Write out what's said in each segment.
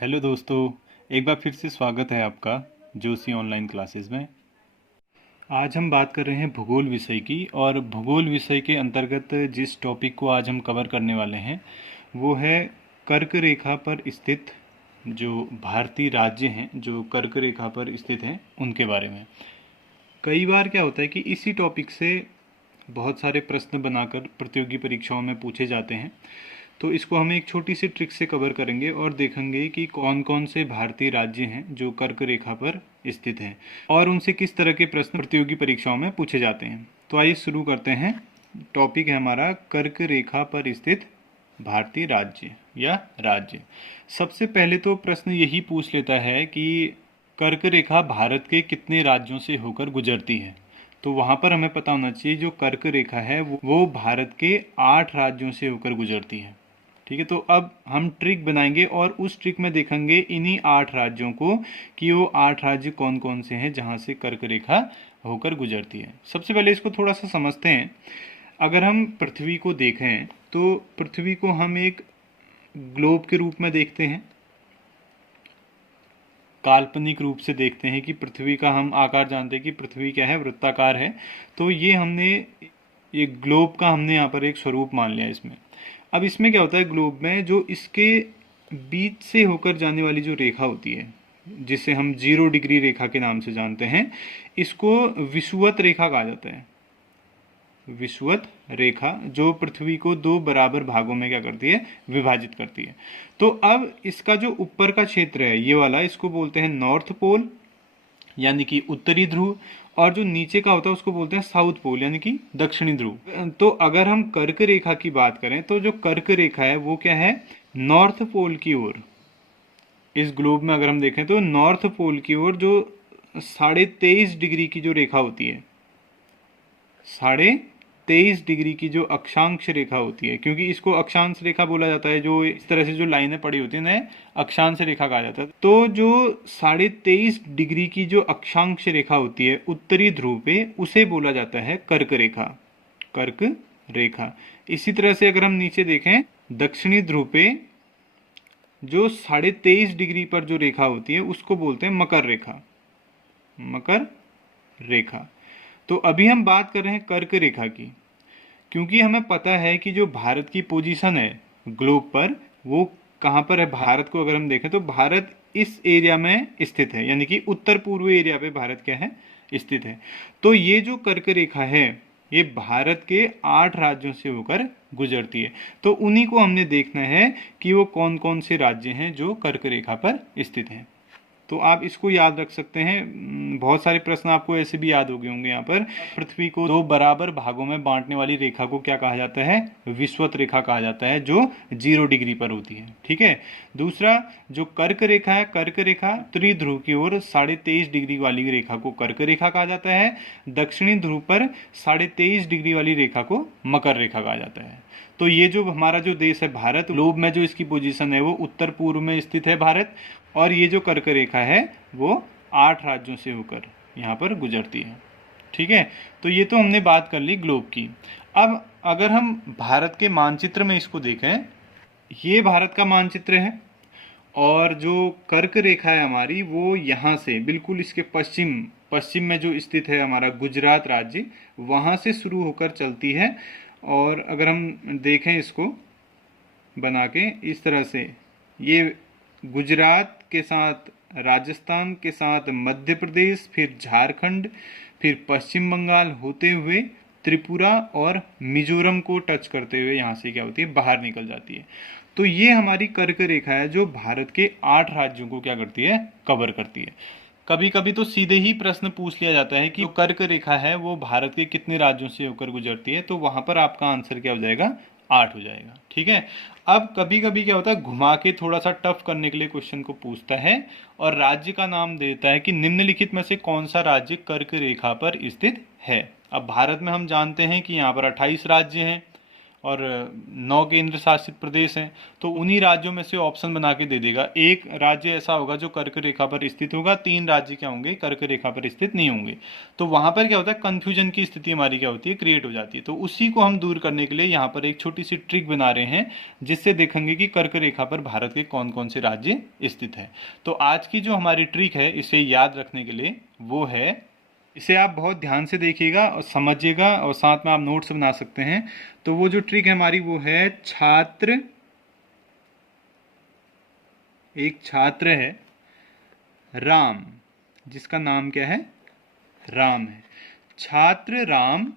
Hello दोस्तों, एक बार फिर से स्वागत है आपका जोशी ऑनलाइन क्लासेस में। आज हम बात कर रहे हैं भूगोल विषय की, और भूगोल विषय के अंतर्गत जिस टॉपिक को आज हम कवर करने वाले हैं वो है कर्क रेखा पर स्थित जो भारतीय राज्य हैं, जो कर्क रेखा पर स्थित हैं, उनके बारे में। कई बार क्या होता है कि इसी टॉपिक से बहुत सारे प्रश्न बनाकर प्रतियोगी परीक्षाओं में पूछे जाते हैं। तो इसको हम एक छोटी सी ट्रिक से कवर करेंगे और देखेंगे कि कौन कौन से भारतीय राज्य हैं जो कर्क रेखा पर स्थित हैं और उनसे किस तरह के प्रश्न प्रतियोगी परीक्षाओं में पूछे जाते हैं। तो आइए शुरू करते हैं। टॉपिक है हमारा कर्क रेखा पर स्थित भारतीय राज्य या राज्य। सबसे पहले तो प्रश्न यही पूछ लेता है कि कर्क रेखा भारत के कितने राज्यों से होकर गुजरती है। तो वहाँ पर हमें पता होना चाहिए जो कर्क रेखा है वो भारत के 8 राज्यों से होकर गुजरती है। ठीक है, तो अब हम ट्रिक बनाएंगे और उस ट्रिक में देखेंगे इन्हीं 8 राज्यों को कि वो 8 राज्य कौन कौन से हैं जहाँ से कर्क रेखा होकर गुजरती है। सबसे पहले इसको थोड़ा सा समझते हैं। अगर हम पृथ्वी को देखें तो पृथ्वी को हम एक ग्लोब के रूप में देखते हैं, काल्पनिक रूप से देखते हैं कि पृथ्वी का हम आकार जानते हैं कि पृथ्वी क्या है, वृत्ताकार है। तो ये ग्लोब का हमने यहाँ पर एक स्वरूप मान लिया इसमें। अब इसमें क्या होता है, ग्लोब में जो इसके बीच से होकर जाने वाली जो रेखा होती है जिसे हम 0 डिग्री रेखा के नाम से जानते हैं, इसको विषुवत रेखा कहा जाता है। विषुवत रेखा जो पृथ्वी को 2 बराबर भागों में क्या करती है, विभाजित करती है। तो अब इसका जो ऊपर का क्षेत्र है ये वाला, इसको बोलते हैं नॉर्थ पोल यानी कि उत्तरी ध्रुव, और जो नीचे का होता है उसको बोलते हैं साउथ पोल यानी कि दक्षिणी ध्रुव। तो अगर हम कर्क रेखा की बात करें तो जो कर्क रेखा है वो क्या है, नॉर्थ पोल की ओर। इस ग्लोब में अगर हम देखें तो नॉर्थ पोल की ओर जो 23.5 डिग्री की जो रेखा होती है, 23.5 डिग्री की जो अक्षांश रेखा होती है, क्योंकि इसको अक्षांश रेखा बोला जाता है, जो इस तरह से जो लाइनें पड़ी होती हैं अक्षांश रेखा कहा जाता है। तो जो 23.5 डिग्री की जो अक्षांश रेखा होती है उत्तरी ध्रुव पे, उसे बोला जाता है कर्क रेखा। कर्क रेखा। इसी तरह से अगर हम नीचे देखें दक्षिणी ध्रुव पे जो 23.5 डिग्री पर जो रेखा होती है उसको बोलते हैं मकर रेखा। मकर रेखा। तो अभी हम बात कर रहे हैं कर्क रेखा की, क्योंकि हमें पता है कि जो भारत की पोजीशन है ग्लोब पर वो कहाँ पर है। भारत को अगर हम देखें तो भारत इस एरिया में स्थित है, यानी कि उत्तर पूर्व एरिया पे भारत क्या है, स्थित है। तो ये जो कर्क रेखा है ये भारत के 8 राज्यों से होकर गुजरती है। तो उन्हीं को हमने देखना है कि वो कौन कौन से राज्य हैं जो कर्क रेखा पर स्थित हैं। तो आप इसको याद रख सकते हैं। बहुत सारे प्रश्न आपको ऐसे भी याद हो गए होंगे। यहाँ पर पृथ्वी को 2 बराबर भागों में बांटने वाली रेखा को क्या कहा जाता है, विषुवत रेखा कहा जाता है, जो 0 डिग्री पर होती है। ठीक है। दूसरा जो कर्क रेखा है, कर्क रेखा उत्तरी ध्रुव की ओर 23.5 डिग्री वाली रेखा को कर्क रेखा कहा जाता है। दक्षिणी ध्रुव पर 23.5 डिग्री वाली रेखा को मकर रेखा कहा जाता है। तो ये जो हमारा जो देश है भारत, ग्लोब में जो इसकी पोजीशन है वो उत्तर पूर्व में स्थित है भारत, और ये जो कर्क रेखा है वो 8 राज्यों से होकर यहाँ पर गुजरती है। ठीक है। तो ये तो हमने बात कर ली ग्लोब की। अब अगर हम भारत के मानचित्र में इसको देखें, ये भारत का मानचित्र है और जो कर्क रेखा है हमारी वो यहाँ से बिल्कुल इसके पश्चिम में जो स्थित है हमारा गुजरात राज्य, वहाँ से शुरू होकर चलती है। और अगर हम देखें इसको बना के इस तरह से, ये गुजरात के साथ राजस्थान के साथ मध्य प्रदेश, फिर झारखंड, फिर पश्चिम बंगाल होते हुए त्रिपुरा और मिजोरम को टच करते हुए यहाँ से क्या होती है, बाहर निकल जाती है। तो ये हमारी कर्क रेखा है जो भारत के 8 राज्यों को क्या करती है, कवर करती है। कभी कभी तो सीधे ही प्रश्न पूछ लिया जाता है कि कर्क रेखा है वो भारत के कितने राज्यों से होकर गुजरती है, तो वहां पर आपका आंसर क्या हो जाएगा, 8 हो जाएगा। ठीक है। अब कभी कभी क्या होता है, घुमा के थोड़ा सा टफ करने के लिए क्वेश्चन को पूछता है और राज्य का नाम देता है कि निम्नलिखित में से कौन सा राज्य कर्क रेखा पर स्थित है। अब भारत में हम जानते हैं कि यहाँ पर 28 राज्य हैं और 9 केंद्र शासित प्रदेश हैं, तो उन्हीं राज्यों में से ऑप्शन बना के दे देगा। एक राज्य ऐसा होगा जो कर्क रेखा पर स्थित होगा, 3 राज्य क्या होंगे, कर्क रेखा पर स्थित नहीं होंगे। तो वहां पर क्या होता है, कंफ्यूजन की स्थिति हमारी क्या होती है, क्रिएट हो जाती है। तो उसी को हम दूर करने के लिए यहाँ पर एक छोटी सी ट्रिक बना रहे हैं, जिससे देखेंगे कि कर्क रेखा पर भारत के कौन कौन से राज्य स्थित है। तो आज की जो हमारी ट्रिक है, इसे याद रखने के लिए वो है, इसे आप बहुत ध्यान से देखिएगा और समझिएगा, और साथ में आप नोट्स बना सकते हैं। तो वो जो ट्रिक है हमारी वो है छात्र, एक छात्र है राम, जिसका नाम क्या है, राम है। छात्र राम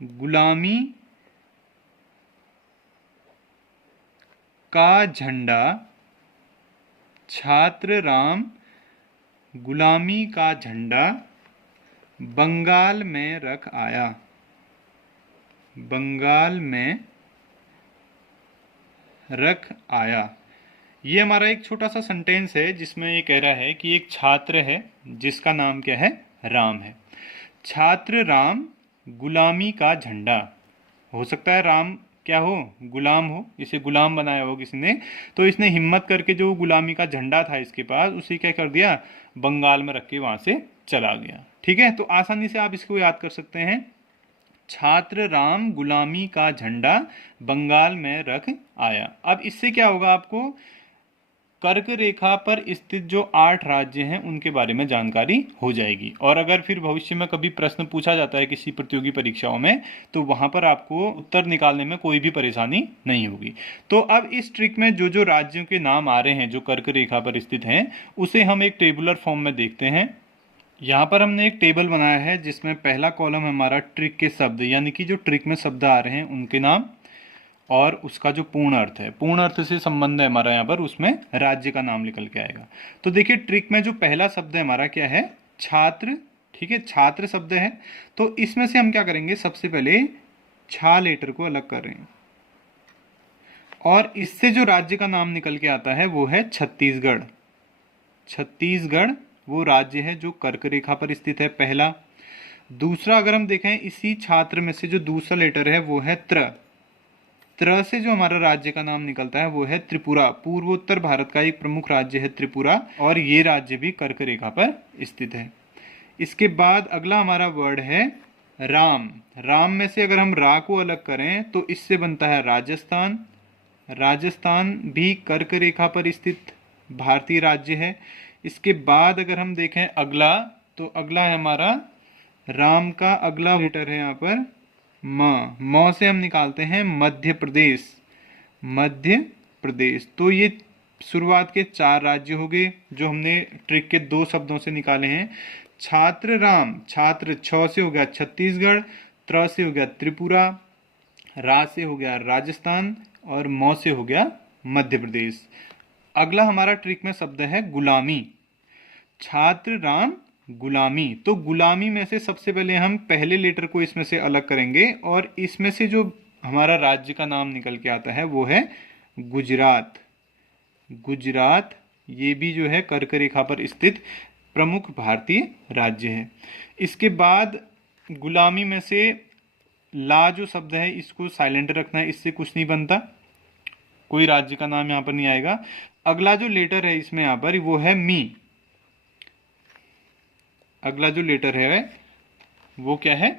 गुलामी का झंडा, छात्र राम गुलामी का झंडा बंगाल में रख आया, बंगाल में रख आया। ये हमारा एक छोटा सा सेंटेंस है, जिसमें ये कह रहा है कि एक छात्र है जिसका नाम क्या है, राम है। छात्र राम गुलामी का झंडा, हो सकता है राम क्या हो, गुलाम हो, इसे गुलाम बनाया हो किसी ने, तो इसने हिम्मत करके जो गुलामी का झंडा था इसके पास, उसे क्या कर दिया, बंगाल में रख के वहां से चला गया। ठीक है, तो आसानी से आप इसको याद कर सकते हैं, छात्र राम गुलामी का झंडा बंगाल में रख आया। अब इससे क्या होगा, आपको कर्क रेखा पर स्थित जो 8 राज्य हैं उनके बारे में जानकारी हो जाएगी। और अगर फिर भविष्य में कभी प्रश्न पूछा जाता है किसी प्रतियोगी परीक्षाओं में, तो वहां पर आपको उत्तर निकालने में कोई भी परेशानी नहीं होगी। तो अब इस ट्रिक में जो जो राज्यों के नाम आ रहे हैं जो कर्क रेखा पर स्थित हैं, उसे हम एक टेबुलर फॉर्म में देखते हैं। यहाँ पर हमने एक टेबल बनाया है, जिसमें पहला कॉलम हमारा ट्रिक के शब्द, यानी कि जो ट्रिक में शब्द आ रहे हैं उनके नाम, और उसका जो पूर्ण अर्थ है, पूर्ण अर्थ से संबंध है हमारा यहाँ पर, उसमें राज्य का नाम निकल के आएगा। तो देखिए ट्रिक में जो पहला शब्द है हमारा क्या है, छात्र। ठीक है, छात्र शब्द है, तो इसमें से हम क्या करेंगे, सबसे पहले छा लेटर को अलग कर रहे हैं, और इससे जो राज्य का नाम निकल के आता है वो है छत्तीसगढ़। छत्तीसगढ़ वो राज्य है जो कर्क रेखा पर स्थित है, पहला। दूसरा अगर हम देखें, इसी छात्र में से जो दूसरा लेटर है वो है त्र। त्र से जो हमारा राज्य का नाम निकलता है वो है त्रिपुरा। पूर्वोत्तर भारत का एक प्रमुख राज्य है त्रिपुरा, और ये राज्य भी कर्क रेखा पर स्थित है। इसके बाद अगला हमारा वर्ड है राम। राम में से अगर हम रा को अलग करें तो इससे बनता है राजस्थान। राजस्थान भी कर्क रेखा पर स्थित भारतीय राज्य है। इसके बाद अगर हम देखें अगला, तो अगला है हमारा राम का अगला लेटर है यहाँ पर म। म से हम निकालते हैं मध्य प्रदेश। मध्य प्रदेश, तो ये शुरुआत के 4 राज्य हो गए जो हमने ट्रिक के 2 शब्दों से निकाले हैं। छात्र राम, छात्र छ से हो गया छत्तीसगढ़, त्र से हो गया त्रिपुरा, रा से हो गया राजस्थान, और म से हो गया मध्य प्रदेश। अगला हमारा ट्रिक में शब्द है गुलामी। छात्र राम गुलामी, तो गुलामी में से सबसे पहले हम पहले लेटर को इसमें से अलग करेंगे, और इसमें से जो हमारा राज्य का नाम निकल के आता है वो है गुजरात। गुजरात ये भी जो है कर्क रेखा पर स्थित प्रमुख भारतीय राज्य है। इसके बाद गुलामी में से ला जो शब्द है इसको साइलेंट रखना है, इससे कुछ नहीं बनता, कोई राज्य का नाम यहाँ पर नहीं आएगा। अगला जो लेटर है इसमें यहाँ पर वो है मी। अगला जो लेटर है वो क्या है,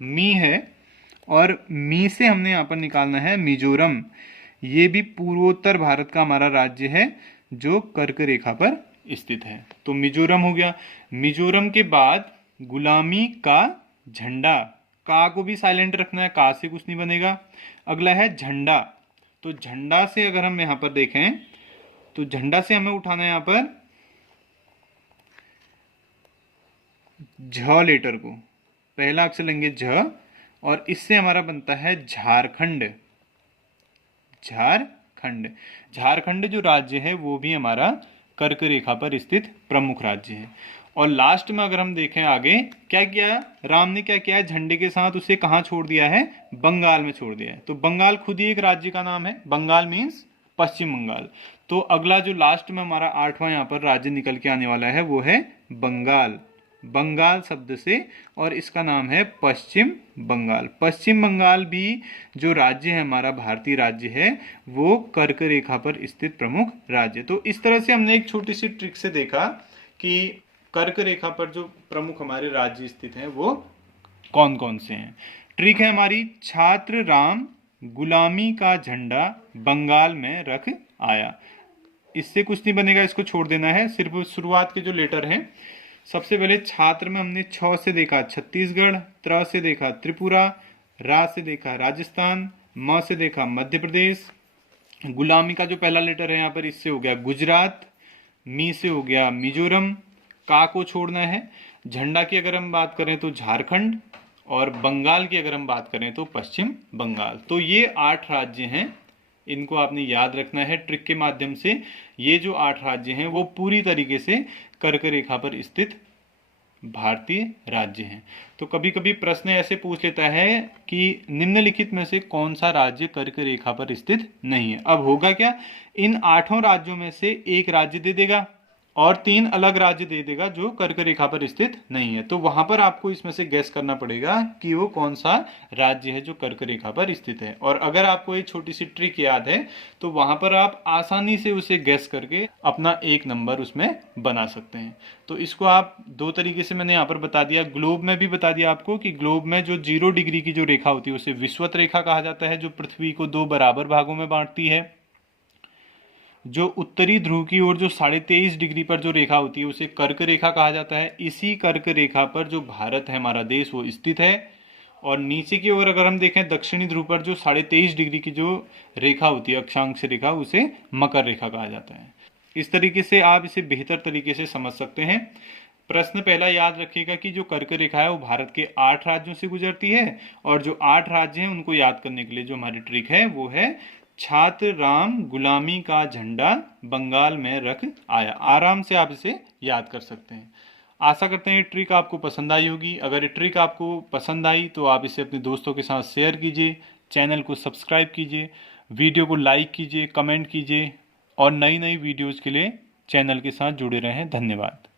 मी है, और मी से हमने यहाँ पर निकालना है मिजोरम। ये भी पूर्वोत्तर भारत का हमारा राज्य है जो कर्क रेखा पर स्थित है। तो मिजोरम हो गया। मिजोरम के बाद गुलामी का झंडा, का को भी साइलेंट रखना है, का से कुछ नहीं बनेगा। अगला है झंडा, तो झंडा से अगर हम यहाँ पर देखें तो झंडा से हमें उठाना है यहाँ पर झ लेटर को, पहला अक्षर लेंगे झ, और इससे हमारा बनता है झारखंड। झारखंड, झारखंड जो राज्य है वो भी हमारा कर्क रेखा पर स्थित प्रमुख राज्य है। और लास्ट में अगर हम देखें आगे क्या किया, राम ने क्या किया, झंडे के साथ उसे कहाँ छोड़ दिया है, बंगाल में छोड़ दिया है। तो बंगाल खुद ही एक राज्य का नाम है, बंगाल मीन्स पश्चिम बंगाल। तो अगला जो लास्ट में हमारा 8वां यहाँ पर राज्य निकल के आने वाला है वो है बंगाल। बंगाल शब्द से, और इसका नाम है पश्चिम बंगाल। पश्चिम बंगाल भी जो राज्य है, हमारा भारतीय राज्य है, वो कर्क रेखा पर स्थित प्रमुख राज्य। तो इस तरह से हमने एक छोटी सी ट्रिक से देखा कि कर्क रेखा पर जो प्रमुख हमारे राज्य स्थित हैं वो कौन कौन से हैं। ट्रिक है हमारी, छात्र राम गुलामी का झंडा बंगाल में रख आया। इससे कुछ नहीं बनेगा, इसको छोड़ देना है, सिर्फ शुरुआत के जो लेटर हैं। सबसे पहले छात्र में हमने छ से देखा छत्तीसगढ़, त्र से देखा त्रिपुरा, रा से देखा राजस्थान, म से देखा मध्य प्रदेश। गुलामी का जो पहला लेटर है यहाँ पर, इससे हो गया गुजरात। मी से हो गया मिजोरम, का को छोड़ना है। झंडा की अगर हम बात करें तो झारखंड, और बंगाल की अगर हम बात करें तो पश्चिम बंगाल। तो ये 8 राज्य हैं, इनको आपने याद रखना है ट्रिक के माध्यम से। ये जो 8 राज्य हैं वो पूरी तरीके से कर्क रेखा पर स्थित भारतीय राज्य हैं। तो कभी कभी प्रश्न ऐसे पूछ लेता है कि निम्नलिखित में से कौन सा राज्य कर्क रेखा पर स्थित नहीं है। अब होगा क्या, इन 8 राज्यों में से एक राज्य दे देगा और 3 अलग राज्य दे देगा जो कर्क रेखा पर स्थित नहीं है। तो वहां पर आपको इसमें से गैस करना पड़ेगा कि वो कौन सा राज्य है जो कर्क रेखा पर स्थित है। और अगर आपको एक छोटी सी ट्रिक याद है तो वहां पर आप आसानी से उसे गैस करके अपना 1 नंबर उसमें बना सकते हैं। तो इसको आप 2 तरीके से मैंने यहाँ पर बता दिया। ग्लोब में भी बता दिया आपको कि ग्लोब में जो 0 डिग्री की जो रेखा होती है उसे विषुवत रेखा कहा जाता है, जो पृथ्वी को 2 बराबर भागों में बांटती है। जो उत्तरी ध्रुव की ओर जो 23.5 डिग्री पर जो रेखा होती है उसे कर्क रेखा कहा जाता है। इसी कर्क रेखा पर जो भारत है, हमारा देश, वो स्थित है। और नीचे की ओर अगर हम देखें दक्षिणी ध्रुव पर जो 23.5 डिग्री की जो रेखा होती है, अक्षांश रेखा, उसे मकर रेखा कहा जाता है। इस तरीके से आप इसे बेहतर तरीके से समझ सकते हैं। प्रश्न पहला याद रखिएगा कि जो कर्क रेखा है वो भारत के 8 राज्यों से गुजरती है, और जो 8 राज्य हैं उनको याद करने के लिए जो हमारी ट्रिक है वो है छात्र राम गुलामी का झंडा बंगाल में रख आया। आराम से आप इसे याद कर सकते हैं। आशा करते हैं ये ट्रिक आपको पसंद आई होगी। अगर ये ट्रिक आपको पसंद आई तो आप इसे अपने दोस्तों के साथ शेयर कीजिए, चैनल को सब्सक्राइब कीजिए, वीडियो को लाइक कीजिए, कमेंट कीजिए, और नई नई वीडियोज़ के लिए चैनल के साथ जुड़े रहें। धन्यवाद।